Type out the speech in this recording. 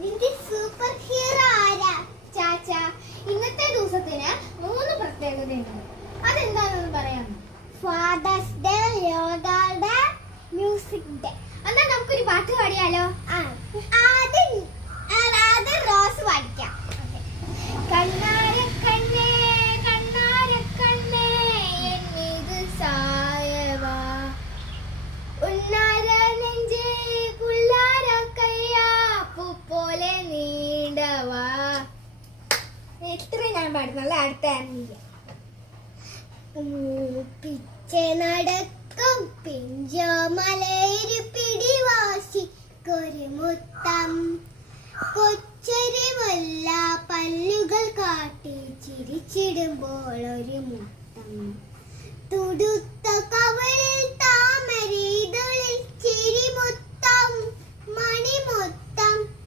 നിന്റെ super hero ആരാ ചാച്ച? ഇന്നത്തെ ദിവസത്തിന് 3 പ്രത്യേകതയുണ്ട്. അതെന്താണെന്ന് പറയാമോ? Father's day, yoga day, music day. എന്നാ നമുക്കൊരു പാട്ട് പാടിയാലോ? ആദ്യം റോസ് പാടിക്കാം. കണ്ണാരക്കണ്ണേ കണ്ണാരക്കണ്ണേ എന്നീത് സായവാ ഉന്നാര നെഞ്ചേ പുല്ലാര കയ്യാ പൂപ്പോലെ നീണ്ടവാ. ഇത്രയും ഞാൻ പാടുന്നുള്ള അടുത്ത പിച്ചെ നടക്കും പിഞ്ചോമലയൊരു പിടിവാശിക്കൊരു മുത്തം കൊച്ചരിവല്ല പല്ലുകൾ കാട്ടി ചിരിച്ചിടുമ്പോൾ ഒരു മുത്തം തുടുത്ത കവളിൽ